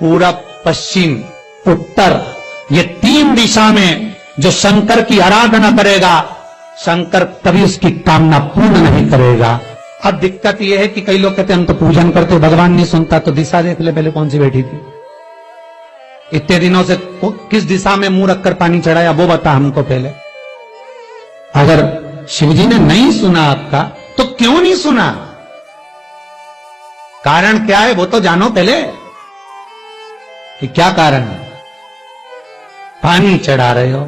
पूरब, पश्चिम, उत्तर, ये 3 दिशा में जो शंकर की आराधना करेगा, शंकर कभी उसकी कामना पूर्ण नहीं करेगा। अब दिक्कत यह है कि कई लोग कहते हैं हम तो पूजन करते, भगवान नहीं सुनता, तो दिशा देख ले पहले कौन सी बैठी थी, इतने दिनों से किस दिशा में मुंह रखकर पानी चढ़ाया, वो बता हमको पहले। अगर शिवजी ने नहीं सुना आपका, तो क्यों नहीं सुना, कारण क्या है वो तो जानो पहले कि क्या कारण है। पानी चढ़ा रहे हो,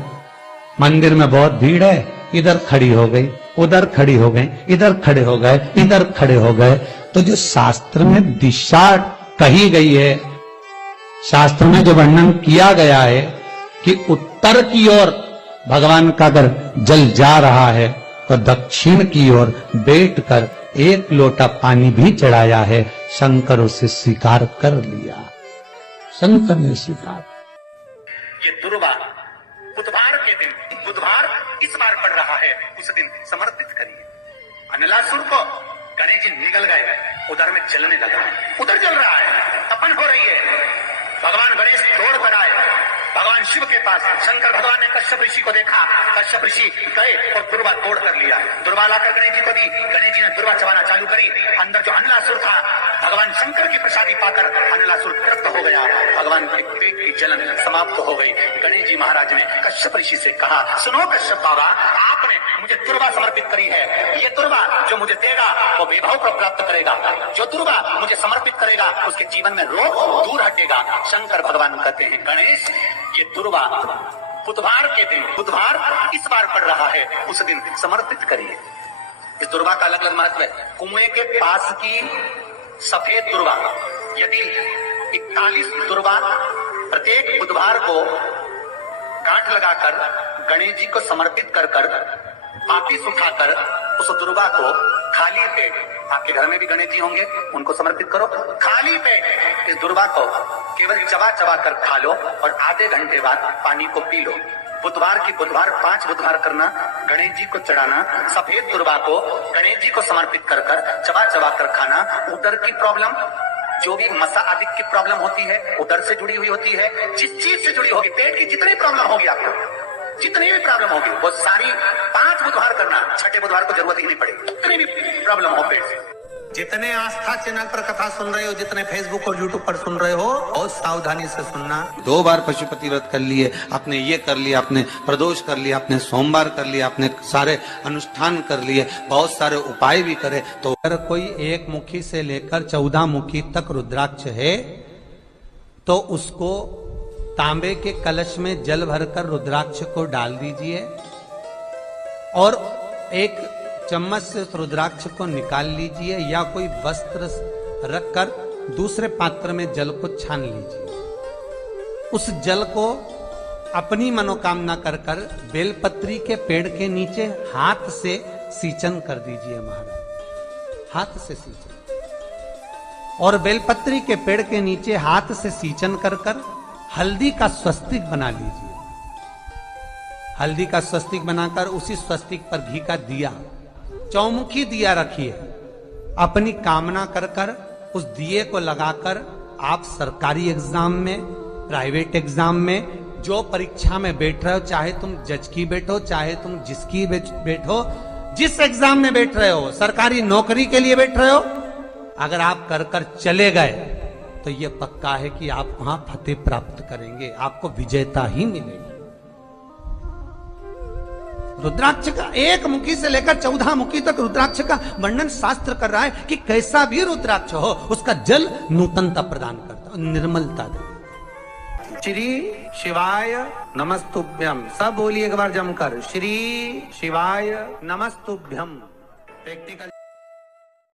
मंदिर में बहुत भीड़ है, इधर खड़ी हो गई, उधर खड़ी हो गई, इधर खड़े हो गए, इधर खड़े हो गए, तो जो शास्त्र में दिशा कही गई है, शास्त्र में जो वर्णन किया गया है कि उत्तर की ओर भगवान का अगर जल जा रहा है तो दक्षिण की ओर बैठकर 1 लोटा पानी भी चढ़ाया है, शंकर उसे स्वीकार कर लिया, शंकर ने स्वीकार। ये दुर्वा बुधवार के दिन, बुधवार इस बार पड़ रहा है, उस दिन समर्पित करिए। अनलासुर को गणेश जी निगल गए, उधर में जलने लगा, उधर जल रहा है, तपन हो रही है। भगवान गणेश दौड़ कर आए भगवान शिव के पास। शंकर भगवान ने कश्यप ऋषि को देखा, कश्यप ऋषि गए और दुर्वा तोड़ कर लिया, दुर्वा लाकर गणेश जी को दी, गणेश जी ने दुर्वा चबाना चालू करी। अंदर जो अनलासुर था, भगवान शंकर की प्रसादी पाकर अनलासुर तृप्त हो गया, भगवान के पेट की जलन समाप्त हो गई। गणेश जी महाराज ने कश्यप ऋषि से कहा, सुनो कश्यप बाबा, आपने मुझे दुर्वा समर्पित करी है, ये दुर्वा जो मुझे देगा वो वैभव को प्राप्त करेगा, जो दुर्वा मुझे समर्पित करेगा उसके जीवन में रोग दूर हटेगा। शंकर भगवान कहते हैं, गणेश ये दुर्वा बुधवार के दिन, बुधवार इस बार पड़ रहा है, उस दिन समर्पित करिए। इस दुर्वा का अलग अलग महत्व है। कुएं के पास की सफेद दुर्वा, यदि 41 दुर्वा प्रत्येक बुधवार को गांठ लगाकर गणेश जी को समर्पित कर कर वापिस उठाकर उस दुर्वा को खाली पेट, आपके घर में भी गणेश जी होंगे, उनको समर्पित करो, खाली पेट इस दुर्वा को केवल चबा चबा कर खा लो और आधे घंटे बाद पानी को पी लो। बुधवार की बुधवार 5 बुधवार करना, गणेश जी को चढ़ाना, सफेद दुर्वा को गणेश जी को समर्पित कर कर चबा चबा कर खाना। उदर की प्रॉब्लम, जो भी मसा आदि की प्रॉब्लम होती है, उदर से जुड़ी हुई होती है, जिस चीज से जुड़ी होगी, पेट की जितनी प्रॉब्लम होगी आपको, जितनी भी प्रॉब्लम होगी वो सारी 5 बुधवार करना, 6ठे बुधवार को जरूरत ही नहीं पड़ेगी। जितनी भी प्रॉब्लम हो पेट से, जितने आस्था चैनल पर कथा सुन रहे हो, जितने फेसबुक और यूट्यूब पर सुन रहे हो, बहुत सावधानी से सुनना। 2 बार पशुपति व्रत कर लिए आपने, ये कर लिया आपने, प्रदोष कर लिया आपने, सोमवार कर लिया आपने, सारे अनुष्ठान कर लिए, बहुत सारे उपाय भी करे, तो अगर कोई 1 मुखी से लेकर 14 मुखी तक रुद्राक्ष है तो उसको तांबे के कलश में जल भरकर रुद्राक्ष को डाल दीजिए और 1 चम्मच से उस रुद्राक्ष को निकाल लीजिए, या कोई वस्त्र रखकर दूसरे पात्र में जल को छान लीजिए। उस जल को अपनी मनोकामना कर कर बेलपत्री के पेड़ के नीचे हाथ से सींचन कर दीजिए महाराज, हाथ से सींचन, और बेलपत्री के पेड़ के नीचे हाथ से सींचन कर कर हल्दी का स्वस्तिक बना लीजिए। हल्दी का स्वस्तिक बनाकर उसी स्वस्तिक पर घी का दिया, चौमुखी दिया रखिए, अपनी कामना कर कर उस दिए को लगाकर आप सरकारी एग्जाम में, प्राइवेट एग्जाम में, जो परीक्षा में बैठ रहे हो, चाहे तुम जज की बैठो, चाहे तुम जिसकी बैठो, जिस एग्जाम में बैठ रहे हो, सरकारी नौकरी के लिए बैठ रहे हो, अगर आप कर कर चले गए तो यह पक्का है कि आप वहां फतेह प्राप्त करेंगे, आपको विजेता ही मिलेगी। रुद्राक्ष का 1 मुखी से लेकर 14 मुखी तक रुद्राक्ष का वर्णन शास्त्र कर रहा है कि कैसा भी रुद्राक्ष हो, उसका जल नूतनता प्रदान करता, निर्मलता देता। श्री शिवाय नमस्तुभ्यम, सब बोलिए एक बार जमकर, श्री शिवाय नमस्तुभ्यम। प्रैक्टिकल